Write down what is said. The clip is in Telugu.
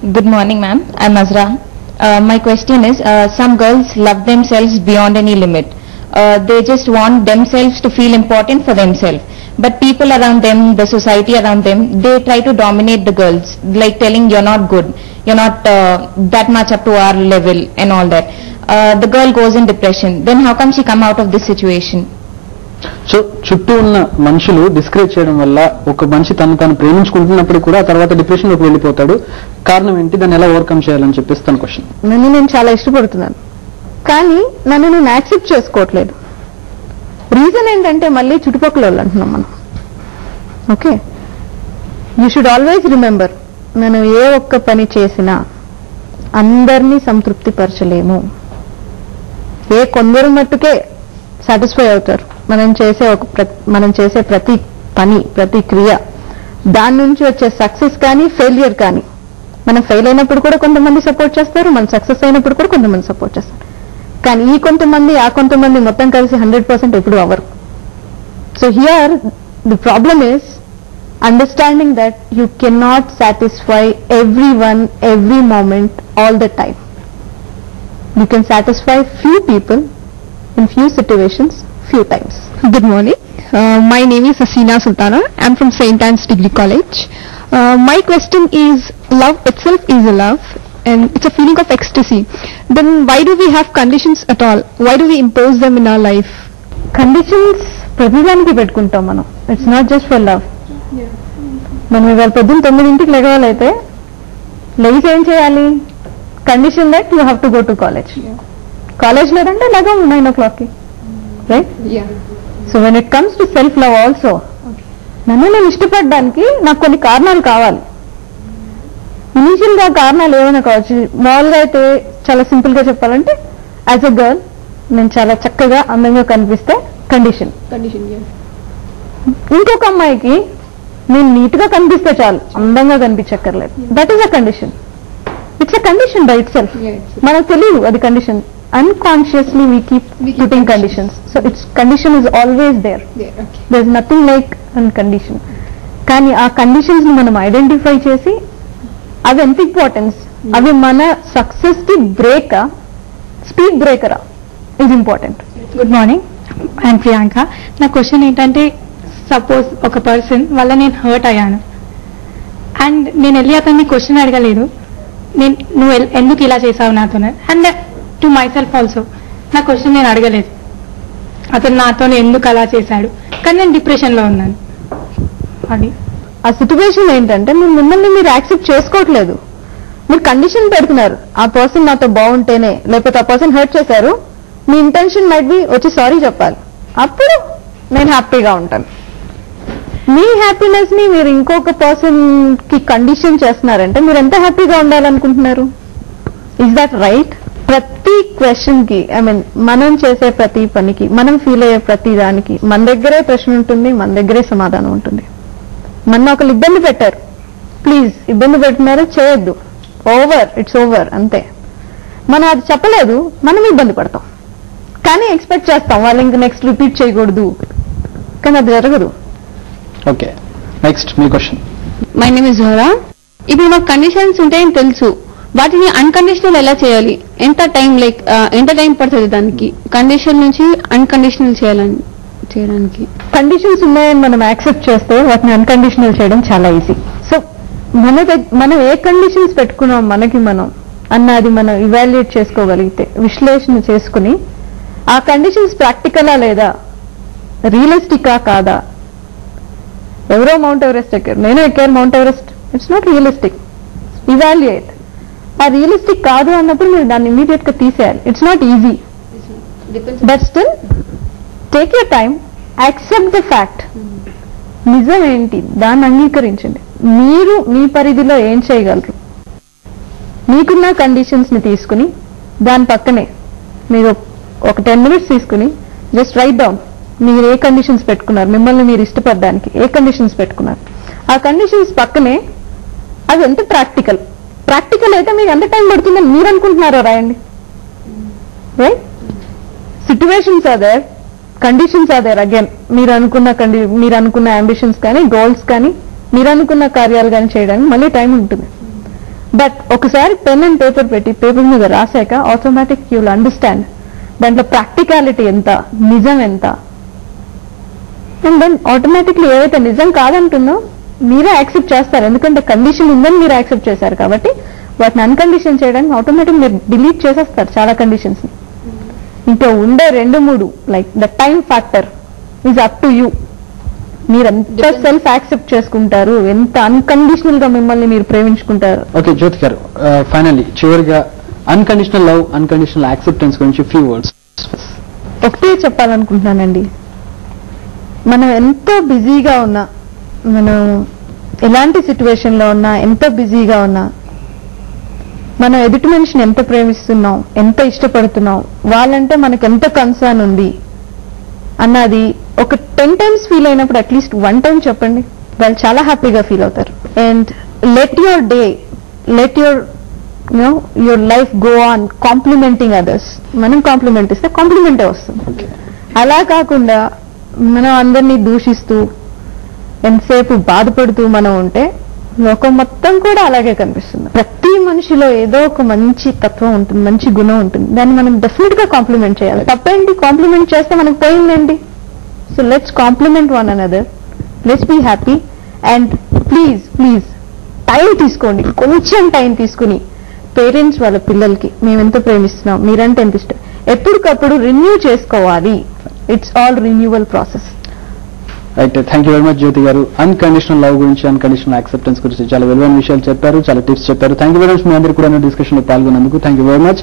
Good morning, ma'am. I'm Azra. My question is, some girls love themselves beyond any limit. They just want themselves to feel important for themselves. But people around them, the society around them, they try to dominate the girls, like telling you're not good, you're not that much up to our level and all that. The girl goes in depression. Then how come she come out of this situation? So చుట్టూ ఉన్న మనుషులు డిస్కరేజ్ చేయడం వల్ల ఒక మనిషి తను ప్రేమించుకుంటున్నప్పుడు కూడా తర్వాత డిప్రెషన్ లోకి వెళ్ళిపోతాడు. కారణం ఏంటి, దాన్ని ఎలా ఓవర్కమ్ చేయాలని చెప్పేసి తన క్వశ్చన్. నేను చాలా ఇష్టపడుతున్నాను, కానీ నన్ను నేను యాక్సెప్ట్ చేసుకోవట్లేదు. రీజన్ ఏంటంటే మళ్ళీ చుట్టుపక్కల వాళ్ళు అంటున్నాం మనం. Okay, you should always remember, నేను ఏ ఒక్క పని చేసినా అందరినీ సంతృప్తి పరచలేము. కొందరు మట్టుకే సాటిస్ఫై అవుతారు. మనం చేసే ప్రతి పని, ప్రతి క్రియ, దాని నుంచి వచ్చే సక్సెస్ కానీ ఫెయిలియర్ కానీ, మనం ఫెయిల్ అయినప్పుడు కూడా కొంతమంది సపోర్ట్ చేస్తారు, మనం సక్సెస్ అయినప్పుడు కూడా కొంతమంది సపోర్ట్ చేస్తారు. కానీ ఈ కొంతమంది ఆ కొంతమంది మొత్తం కలిసి 100% ఎప్పుడు అవ్వరు. So here the problem is understanding that you can not satisfy every one, every moment, all the time. You can satisfy few people in few situations, few times. Good morning. My name is Asina Sultana. I'm from St. Anne's Degree College. My question is, love itself is a love and it's a feeling of ecstasy. Then why do we have conditions at all? Why do we impose them in our life? Conditions ప్రతిదానికి పెట్టుకుంటాం మనం. It's not just for love. మనం ఇవాళ పొద్దున్న 9 లెగవాలైతే లేచి ఏం చేయాలి? Condition that you have to go to college. College లేదంటే లెగం 9 o'clock, right? So when it comes to self love also, నన్ను నేను ఇష్టపడడానికి నాకు కొన్ని కారణాలు కావాలి. ఇనీషియల్ గా కారణాలు ఏమైనా కావచ్చు. మామూలుగా అయితే చాలా సింపుల్ గా చెప్పాలంటే, యాజ్ అ గర్ల్ నేను చాలా చక్కగా అందంగా కనిపిస్తే కండిషన్. ఇంకొక అమ్మాయికి నేను నీట్ గా కనిపిస్తే చాలు, అందంగా కనిపించక్కర్లేదు. That is a condition. It's a condition by itself. మనకు తెలియదు అది condition. Unconsciously we keep putting conditions. So its condition is always there. There is nothing like uncondition. కానీ ఆ కండిషన్స్ ని మనం ఐడెంటిఫై చేసి అవి ఎంత ఇంపార్టెన్స్, అవి మన సక్సెస్ కి బ్రేకా, స్పీడ్ బ్రేకరా, is important. Good morning, I'm Priyanka. నా క్వశ్చన్ ఏంటంటే, సపోజ్ ఒక పర్సన్ వల్ల నేను హర్ట్ అయ్యాను అండ్ నేను వెళ్ళి అతన్ని క్వశ్చన్ అడగలేదు, నువ్వు ఎందుకు ఇలా చేసావు నాతో, and to my self also నా క్వశ్చన్ నేను అడగలేదు, అతను నాతో ఎందుకు అలా చేశాడు, కానీ నేను డిప్రెషన్ లో ఉన్నాను. అది ఆ సిచ్యువేషన్ ఏంటంటే మిమ్మల్ని మీరు యాక్సెప్ట్ చేసుకోవట్లేదు. మీరు కండిషన్ పెడుతున్నారు, ఆ పర్సన్ నాతో బాగుంటేనే, లేకపోతే ఆ పర్సన్ హర్ట్ చేశారు, మీ ఇంటెన్షన్ మైట్ బి వచ్చి సారీ చెప్పాలి, అప్పుడు నేను హ్యాపీగా ఉంటాను. మీ హ్యాపీనెస్ ని మీరు ఇంకొక పర్సన్ కి కండిషన్ చేస్తున్నారంటే మీరు ఎంత హ్యాపీగా ఉండాలనుకుంటున్నారు? Is that right? ప్రతి క్వశ్చన్ కి, మనం చేసే ప్రతి పనికి, మనం ఫీల్ అయ్యే ప్రతి దానికి మన దగ్గరే ప్రశ్న ఉంటుంది, మన దగ్గరే సమాధానం ఉంటుంది. మన ఒకళ్ళు ఇబ్బంది పెట్టారు, ప్లీజ్ ఇబ్బంది పెడుతున్నారు, చేయొద్దు, ఓవర్, ఇట్స్ ఓవర్, అంతే. మనం అది చెప్పలేదు, మనం ఇబ్బంది పడతాం, కానీ ఎక్స్పెక్ట్ చేస్తాం వాళ్ళు ఇంక నెక్స్ట్ రిపీట్ చేయకూడదు, కానీ అది జరగదు. ఓకే, నెక్స్ట్ మీ question. My name is Johara. ఇప్పుడు మాకు కండిషన్స్ ఉంటాయని తెలుసు, వాటిని అన్కండిషనల్ ఎలా చేయాలి? ఎంత టైం పడుతుంది దానికి, కండిషన్ నుంచి అన్కండిషనల్ చేయడానికి? కండిషన్స్ ఉన్నాయని మనం యాక్సెప్ట్ చేస్తే వాటిని అన్కండిషనల్ చేయడం చాలా ఈజీ. సో మనం ఏ కండిషన్స్ పెట్టుకున్నాం మనకి మనం అన్నది మనం ఇవాల్యుయేట్ చేసుకోగలిగితే, విశ్లేషణ చేసుకుని ఆ కండిషన్స్ ప్రాక్టికలా లేదా, రియలిస్టికా కాదా. ఎవరో మౌంట్ ఎవరెస్ట్ ఎక్కారు, నేను ఎక్కారు Mount Everest, it's not realistic. Evaluate. ఆ రియలిస్టిక్ కాదు అన్నప్పుడు మీరు దాన్ని ఇమీడియట్ గా తీసేయాలి. It's not easy, but still take your time, accept the fact. నిజం ఏంటి దాన్ని అంగీకరించండి. మీరు మీ పరిధిలో ఏం చేయగలరు, మీకున్న కండిషన్స్ ని తీసుకుని దాని పక్కనే మీరు ఒక 10 minutes తీసుకుని జస్ట్ రైట్ డౌన్, మీరు ఏ కండిషన్స్ పెట్టుకున్నారు, మిమ్మల్ని మీరు ఇష్టపడడానికి ఏ కండిషన్స్ పెట్టుకున్నారు, ఆ కండిషన్స్ పక్కనే అది ఎంత ప్రాక్టికల్ అయితే మీకు ఎంత టైం పడుతుందని మీరు అనుకుంటున్నారో రాయండి. Right? Situations are there, conditions are there. Again మీరు అనుకున్న అంబిషన్స్ కానీ, గోల్స్ కానీ, మీరు అనుకున్న కార్యాలు కానీ చేయడానికి మళ్ళీ టైం ఉంటుంది. బట్ ఒకసారి పెన్ అండ్ పేపర్ పెట్టి పేపర్ మీద రాశాక ఆటోమేటిక్ యూ విల్ అండర్స్టాండ్ దాంట్లో ప్రాక్టికాలిటీ ఎంత, నిజం ఎంత. అండ్ దెన్ ఆటోమేటిక్లీ ఏవైతే నిజం కాదంటుందో మీరే యాక్సెప్ట్ చేస్తారు, ఎందుకంటే కండిషన్ ఉందని మీరు యాక్సెప్ట్ చేశారు కాబట్టి. వాటిని అన్కండిషన్ చేయడానికి ఆటోమేటిక్ మీరు డిలీట్ చేసేస్తారు చాలా కండిషన్స్. ఇంకా ఉండే 2-3 like the time factor is up to you. మీరు ఎంత సెల్ఫ్ యాక్సెప్ట్ చేసుకుంటారు, ఎంత అన్కండిషనల్ గా మిమ్మల్ని మీరు ప్రేమించుకుంటారు. ఓకే జ్యోతి గారు, ఫైనల్లీ చివరిగా అన్కండిషనల్ లవ్, అన్కండిషనల్ యాక్సెప్టెన్స్ గురించి ఫ్యూ వర్డ్స్. ఒకటే చెప్పాలనుకుంటున్నానండి, మనం ఎంత బిజీగా ఉన్నా, మనం ఎలాంటి సిచ్యువేషన్ లో ఉన్నా, ఎంత బిజీగా ఉన్నా, మనం ఎదుటి మనిషిని ఎంత ప్రేమిస్తున్నాం, ఎంత ఇష్టపడుతున్నాం, వాళ్ళంటే మనకు ఎంత కన్సర్న్ ఉంది అన్నది ఒక 10 times ఫీల్ అయినప్పుడు అట్లీస్ట్ 1 time చెప్పండి, వాళ్ళు చాలా హ్యాపీగా ఫీల్ అవుతారు. And let your day, let your life go on complimenting others. మనం కాంప్లిమెంట్ ఇస్తే కాంప్లిమెంటే వస్తుంది. అలా కాకుండా మనం అందరినీ దూషిస్తూ ఎంతసేపు బాధపడుతూ మనం ఉంటే లోకం మొత్తం కూడా అలాగే కనిపిస్తుంది. ప్రతి మనిషిలో ఏదో ఒక మంచి తత్వం ఉంటుంది, మంచి గుణం ఉంటుంది, దాన్ని మనం డెఫినెట్ గా కాంప్లిమెంట్ చేయాలి. తప్పేంటి, కాంప్లిమెంట్ చేస్తే మనకు పోయిందండి. So let's compliment one another, let's be happy. And please please time తీసుకోండి, కొంచెం టైం తీసుకుని పేరెంట్స్ వాళ్ళ పిల్లలకి మేము ఎంత ప్రేమిస్తున్నాం, మీరంటే ఎంత ఇష్టం, ఎప్పటికప్పుడు రిన్యూ చేసుకోవాలి. It's all renewal process. Right, thank you very much Jyothi garu. Unconditional love గురించి, అన్కండిషనల్ యాక్సెప్టెన్స్ గురించి చాలా విలువైన విషయాలు చెప్పారు, చాలా టిప్స్ చెప్పారు. థ్యాంక్ యూ వెరీ మచ్ మీ అందరికీ కూడా డిస్కషన్ లో పాల్గొన్నందుకు. Thank you very much.